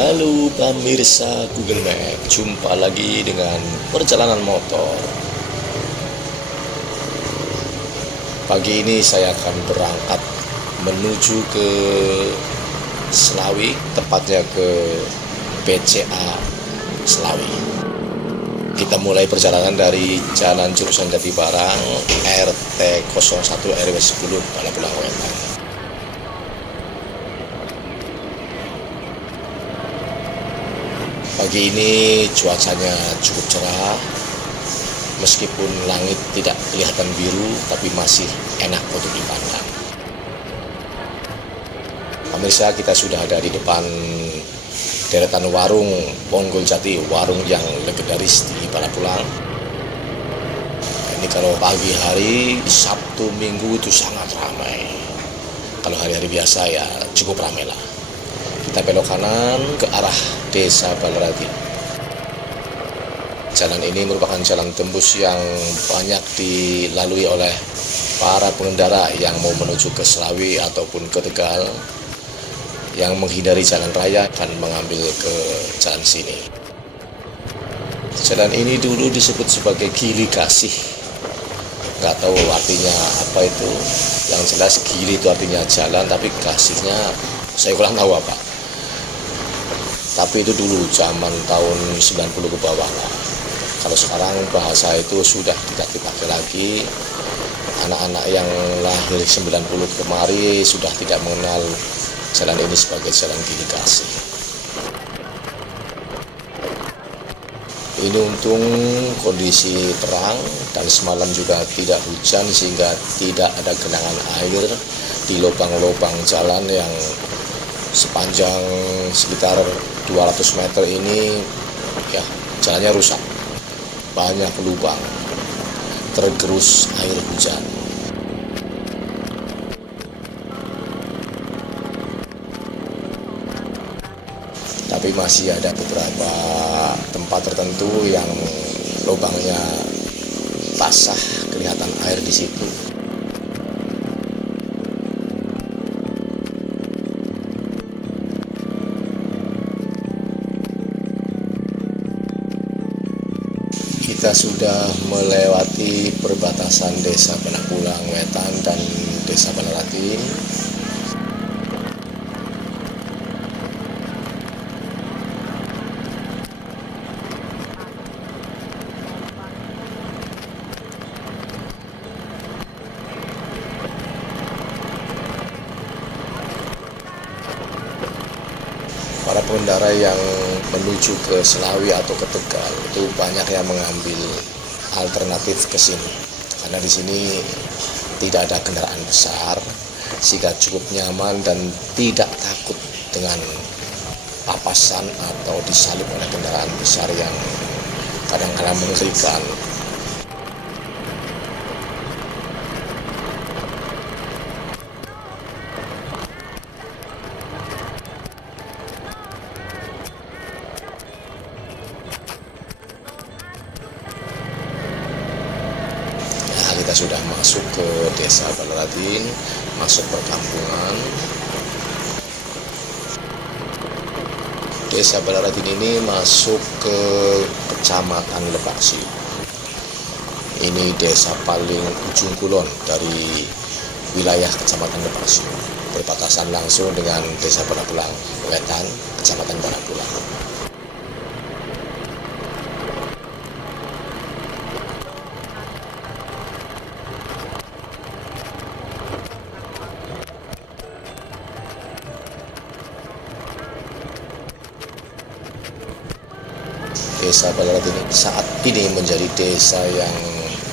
Halo pemirsa Google Map, jumpa lagi dengan perjalanan motor. Pagi ini saya akan berangkat menuju ke Selawi, tepatnya ke BCA Selawi. Kita mulai perjalanan dari Jalan Jurusan Jati Barang, RT 01 RW 10, Balapulang Wetan. Pagi ini cuacanya cukup cerah, meskipun langit tidak kelihatan biru, tapi masih enak untuk dipandang. Pemirsa, kita sudah ada di depan deretan warung Ponggol Jati, warung yang legendaris di Balapulang. Ini kalau pagi hari, Sabtu Minggu itu sangat ramai. Kalau hari-hari biasa ya cukup ramai lah. Kita belok kanan ke arah Desa Balarati. Jalan ini merupakan jalan tembus yang banyak dilalui oleh para pengendara yang mau menuju ke Selawi ataupun ke Tegal, yang menghindari jalan raya dan mengambil ke jalan sini. Jalan ini dulu disebut sebagai Gili Kasih. Nggak tahu artinya apa itu. Yang jelas Gili itu artinya jalan, tapi kasihnya saya kurang tahu apa. Tapi itu dulu zaman tahun 90 ke bawah lah. Kalau sekarang bahasa itu sudah tidak dipakai lagi. Anak-anak yang lahir 90 kemari sudah tidak mengenal jalan ini sebagai jalan Gili Kasih. Ini untung kondisi terang dan semalam juga tidak hujan sehingga tidak ada genangan air di lubang-lubang jalan yang sepanjang sekitar 200 meter ini. Ya, jalannya rusak, banyak lubang, tergerus air hujan. Tapi masih ada beberapa tempat tertentu yang lubangnya basah, kelihatan air di situ. Kita sudah melewati perbatasan Desa Balapulang Wetan dan Desa Balarati. Para pengendara yang menuju ke Selawi atau ke Tegal itu banyak yang mengambil alternatif ke sini, karena di sini tidak ada kendaraan besar, sehingga cukup nyaman dan tidak takut dengan papasan atau disalip oleh kendaraan besar yang kadang-kadang mengerikan. Kita sudah masuk ke Desa Balarati, masuk perkampungan. Desa Balarati ini masuk ke Kecamatan Lebak Siu. Ini desa paling ujung kulon dari wilayah Kecamatan Lebak Siu, berbatasan langsung dengan Desa Balapulang Wetan, Kecamatan Balapulang. Desa Balarati ini saat ini menjadi desa yang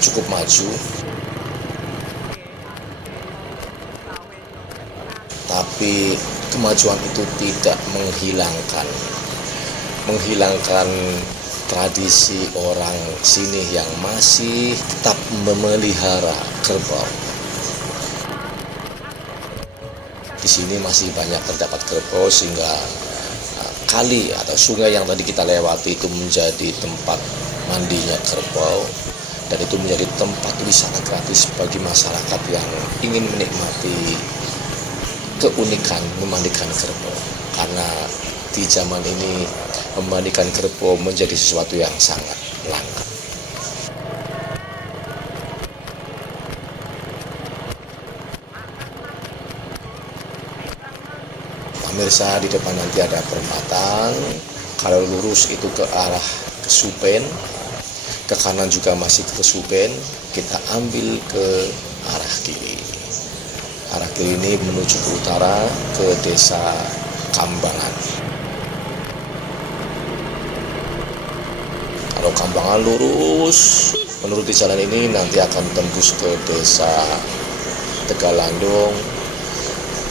cukup maju, tapi kemajuan itu tidak menghilangkan tradisi orang sini yang masih tetap memelihara kerbau. Di sini masih banyak terdapat kerbau, sehingga kali atau sungai yang tadi kita lewati itu menjadi tempat mandinya kerbau, dan itu menjadi tempat wisata gratis bagi masyarakat yang ingin menikmati keunikan memandikan kerbau, karena di zaman ini memandikan kerbau menjadi sesuatu yang sangat langka. Pemirsa, di depan nanti ada perempatan. Kalau lurus itu ke arah Kesupen, ke kanan juga masih ke Kesupen. Kita ambil ke arah kiri. Arah kiri ini menuju ke utara ke desa Kambangan. Kalau Kambangan lurus menuruti jalan ini nanti akan tembus ke desa Tegalandong,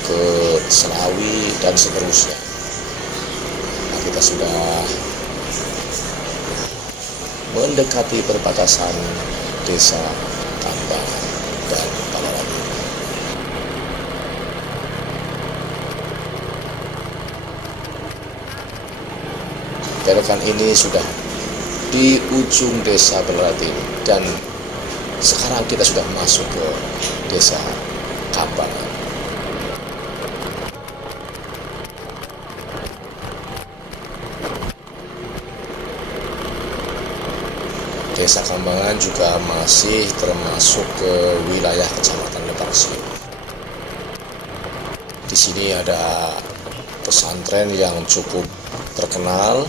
ke Selawi dan seterusnya. Nah, kita sudah mendekati perbatasan desa Kambangan dan Palawan. Belokan ini sudah di ujung desa Belaratin dan sekarang kita sudah masuk ke desa Kambangan. Desa Kambangan juga masih termasuk ke wilayah Kecamatan Lebak Siung. Di sini ada pesantren yang cukup terkenal,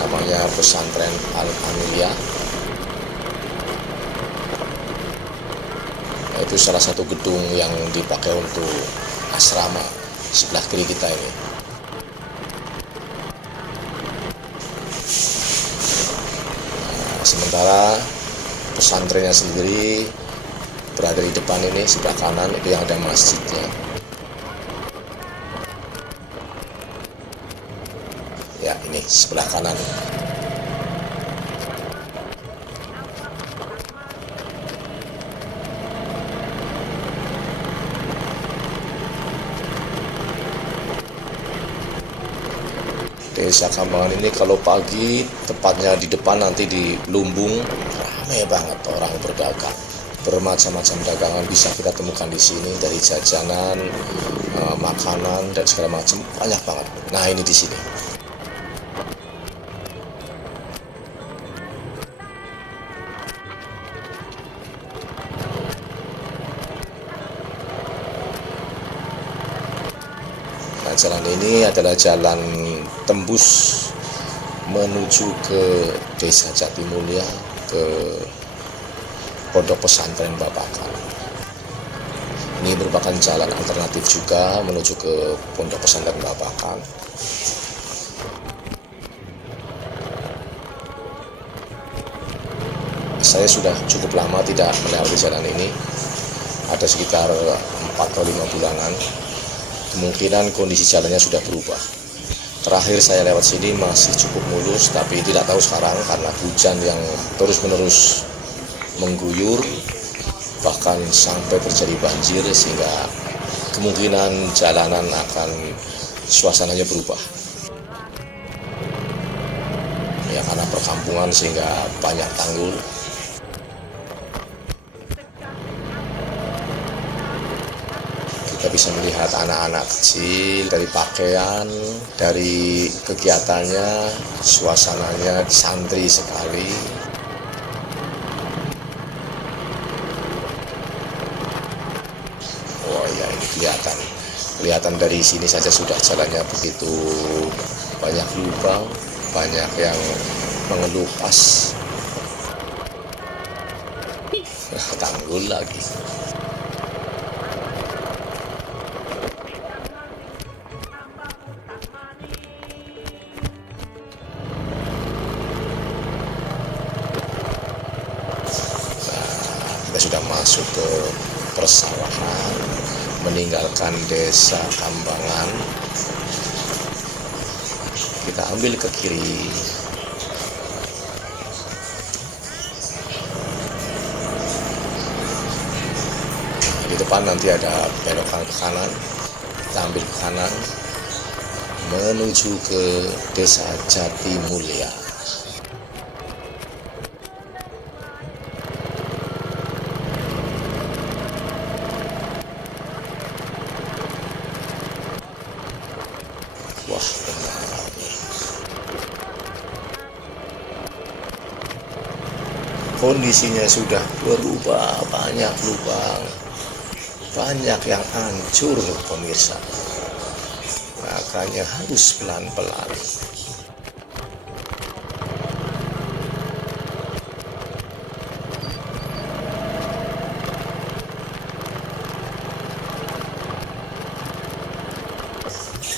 namanya Pesantren Al-Amiliyah. Itu salah satu gedung yang dipakai untuk asrama sebelah kiri kita ini. Sementara pesantrennya sendiri berada di depan ini, sebelah kanan itu yang ada masjidnya. Ya, ini sebelah kanan. Desa Kambangan ini kalau pagi, tepatnya di depan nanti di Lumbung, ramai banget orang berdagang. Bermacam-macam dagangan bisa kita temukan di sini, dari jajanan, makanan dan segala macam, banyak banget. Nah, ini di sini. Nah, jalan ini adalah jalan tembus menuju ke Desa Jatimulya, ke Pondok Pesantren Babakan. Ini merupakan jalan alternatif juga menuju ke Pondok Pesantren Babakan. Saya sudah cukup lama tidak melewati jalan ini, ada sekitar 4 atau 5 bulanan. Kemungkinan kondisi jalannya sudah berubah. Terakhir saya lewat sini masih cukup mulus, tapi tidak tahu sekarang karena hujan yang terus-menerus mengguyur, bahkan sampai terjadi banjir, sehingga kemungkinan jalanan akan suasananya berubah. Ya, karena perkampungan sehingga banyak tanggul. Kita bisa melihat anak-anak kecil, dari pakaian, dari kegiatannya, suasananya santri sekali. Oh ya, ini kelihatan dari sini saja sudah jalannya begitu banyak lubang, banyak yang mengelupas. Tanggul lagi. Kita sudah masuk ke persawahan, meninggalkan desa Kambangan. Kita ambil ke kiri. Di depan nanti ada belokan ke kanan. Kita ambil ke kanan menuju ke Desa Jatimulya. Wah, benar. Kondisinya sudah berubah, banyak lubang, banyak yang hancur pemirsa. Makanya harus pelan-pelan.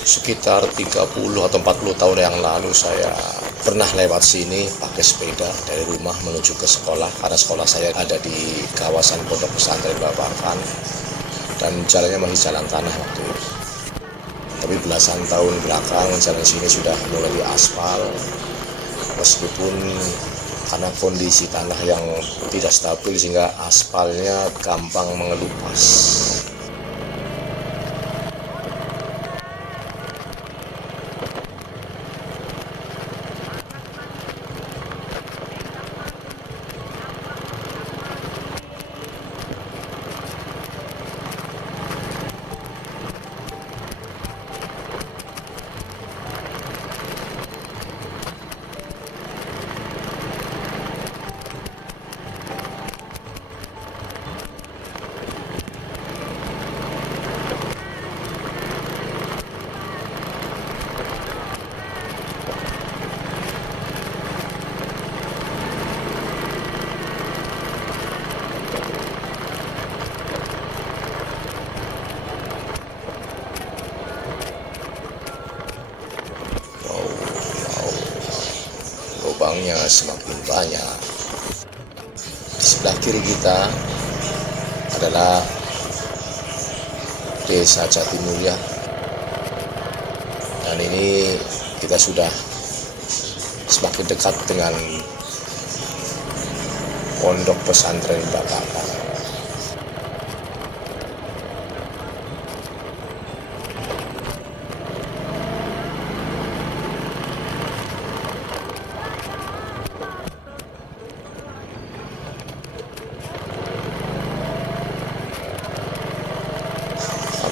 Sekitar 30 atau 40 tahun yang lalu saya pernah lewat sini pakai sepeda dari rumah menuju ke sekolah, karena sekolah saya ada di kawasan Pondok Pesantren Babakan dan jalannya masih jalan tanah waktu itu. Tapi belasan tahun belakang jalan sini sudah mulai diaspal, meskipun karena kondisi tanah yang tidak stabil sehingga aspalnya gampang mengelupas. Lubangnya semakin banyak. Di sebelah kiri kita adalah Desa Jatimulya, dan ini kita sudah semakin dekat dengan Pondok Pesantren Babakan.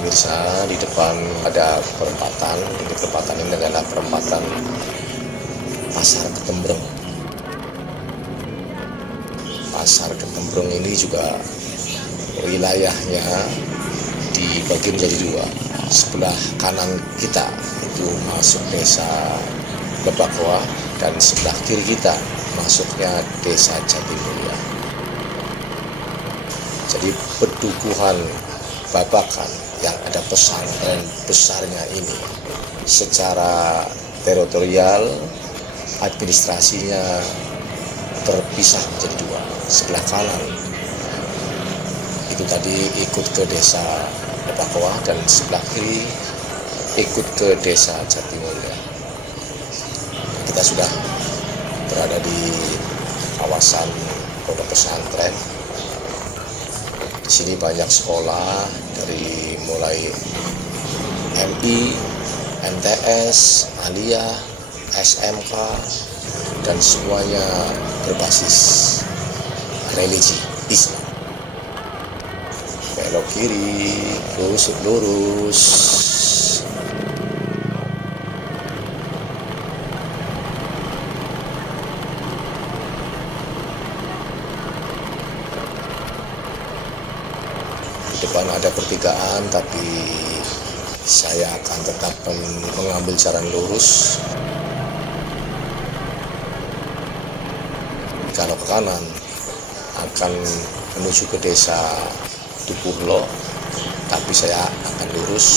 Pemirsa, di depan ada perempatan. Ini perempatan ini adalah perempatan Pasar Ketembreng. Pasar Ketembreng ini juga wilayahnya dibagi menjadi dua. Sebelah kanan kita itu masuk Desa Lebakwa, dan sebelah kiri kita masuknya Desa Jatimulya. Jadi pedukuhan Babakan yang ada pesantren besarnya ini secara teritorial administrasinya terpisah menjadi dua. Sebelah kanan itu tadi ikut ke Desa Lebakwa, dan sebelah kiri ikut ke Desa Jatimulya. Kita sudah berada di kawasan pondok pesantren. Di sini banyak sekolah dari mulai MI, MTS, Aliyah, SMK, dan semuanya berbasis religi Islam. Belok kiri, terus lurus. Di depan ada pertigaan, tapi saya akan tetap mengambil jalan lurus. Kalau ke kanan akan menuju ke Desa Dukuhlo, tapi saya akan lurus.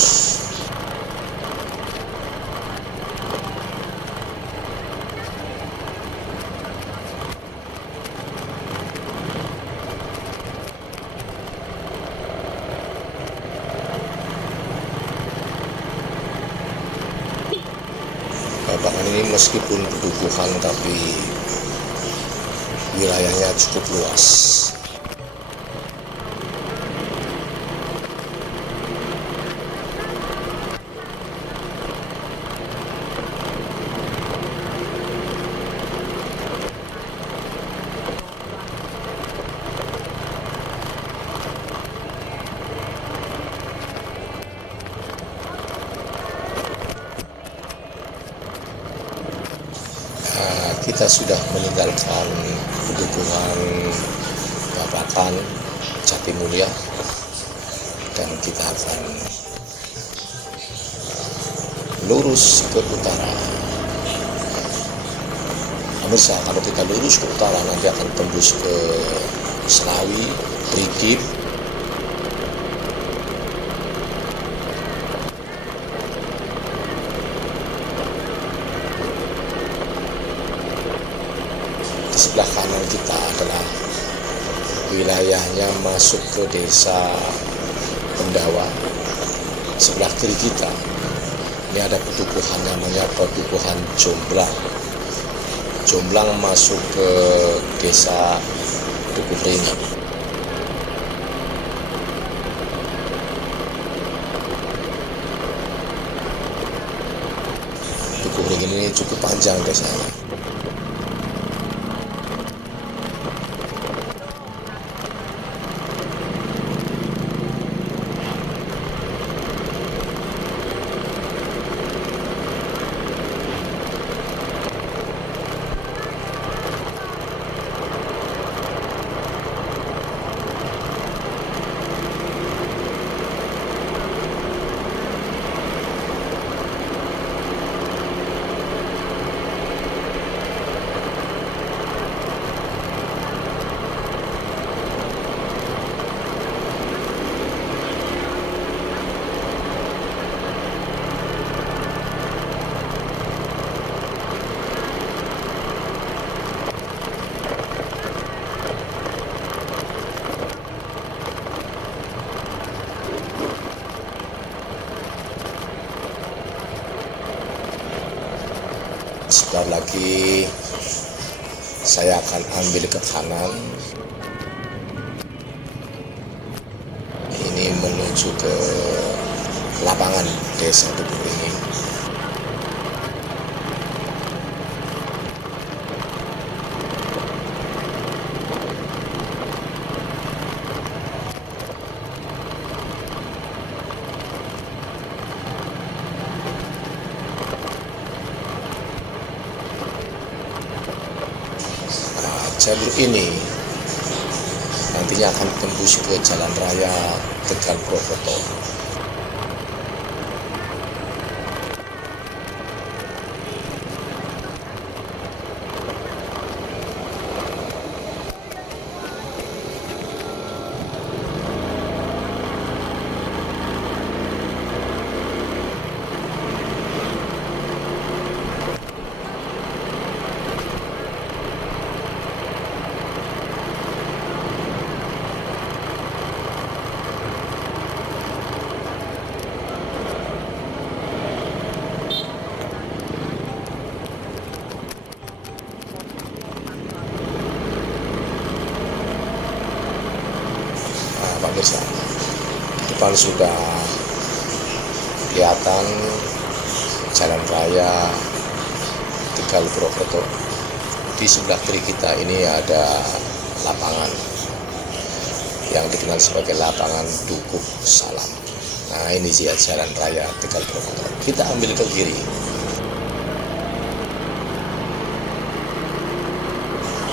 Babakan ini meskipun pedukuhan tapi wilayahnya cukup luas. kita sudah meninggalkan pedukuhan Babakan Jatimulya dan kita akan lurus ke utara. Pemirsa, kalau kita lurus ke utara nanti akan tembus ke Selawi, Brigif, di sebelah kanan kita adalah wilayahnya masuk ke desa Pendawa. Sebelah kiri kita ini ada pedukuhan namanya pedukuhan Jomblang. Jomblang masuk ke desa Dukuh Ringin. Dukuh Ringin ini cukup panjang desanya. Sebentar lagi saya akan ambil ke kanan. Ini menuju ke lapangan desa Dukuh Ringin. Jalur ini nantinya akan tembus ke Jalan Raya Tegal Purwokerto. Pemirsa, di depan sudah kelihatan Jalan Raya Tegal Purwokerto. Di sebelah kiri kita ini ada lapangan yang dikenal sebagai lapangan Dukuh Salam. Nah, ini dia Jalan Raya Tegal Purwokerto. Kita ambil ke kiri.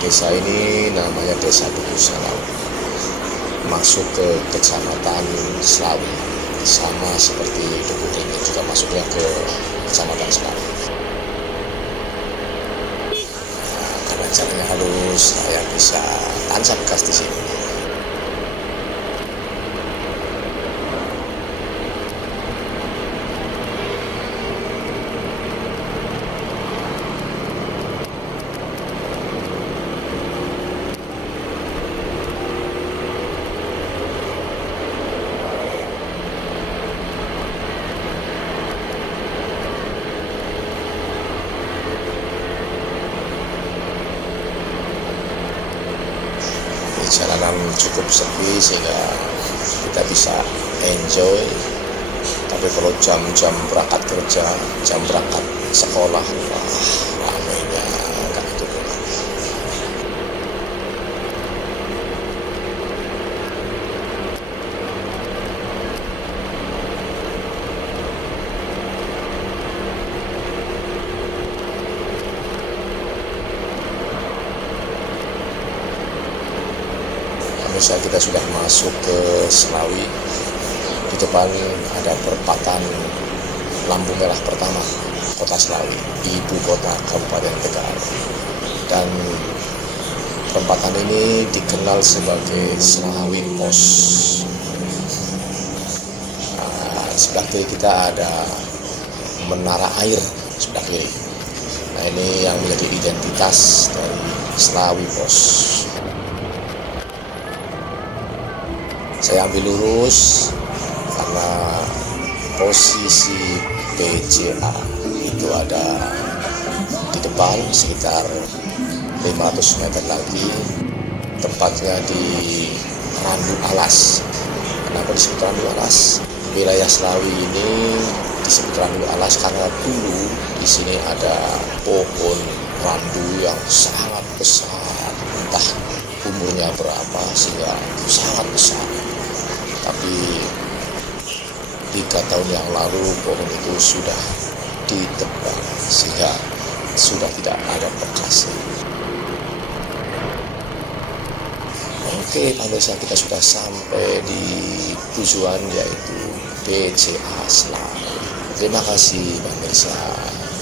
Desa ini namanya Desa Dukuh Salam. Masuk ke Kecamatan Selawi, sama seperti Dukuh Ringin juga masuknya ke Kecamatan Selawi. Nah, karena jalannya halus, saya bisa tancap gas di sini. Jalanan cukup sepi sehingga kita bisa enjoy. Tapi kalau jam-jam berangkat kerja, jam berangkat sekolah, wah, ramainya nggak itu. pemirsa, kita sudah masuk ke Selawi. Di depan ada perempatan lampu merah pertama kota Selawi, ibu kota Kabupaten Tegal. Dan perempatan ini dikenal sebagai Selawi Pos. Sebelah kiri kita ada menara air sebelah kiri. Nah, ini yang menjadi identitas dari Selawi Pos. Saya ambil lurus karena posisi PCA itu ada di depan sekitar 500 meter lagi, tempatnya di Randu Alas. Kenapa disebut Randu Alas? Wilayah Selawi ini disebut Randu Alas karena dulu di sini ada pohon randu yang sangat besar, entah umurnya berapa sehingga sangat besar. Tapi 3 tahun yang lalu pohon itu sudah ditebang sehingga sudah tidak ada bekasnya. Oke, pemirsa, kita sudah sampai di tujuan, yaitu PCA Selawi. Terima kasih pemirsa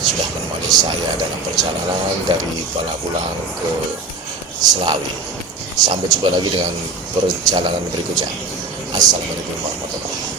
sudah menemani saya dalam perjalanan dari Balapulang ke Selawi. Sampai jumpa lagi dengan perjalanan berikutnya. Assalamualaikum warahmatullahi wabarakatuh.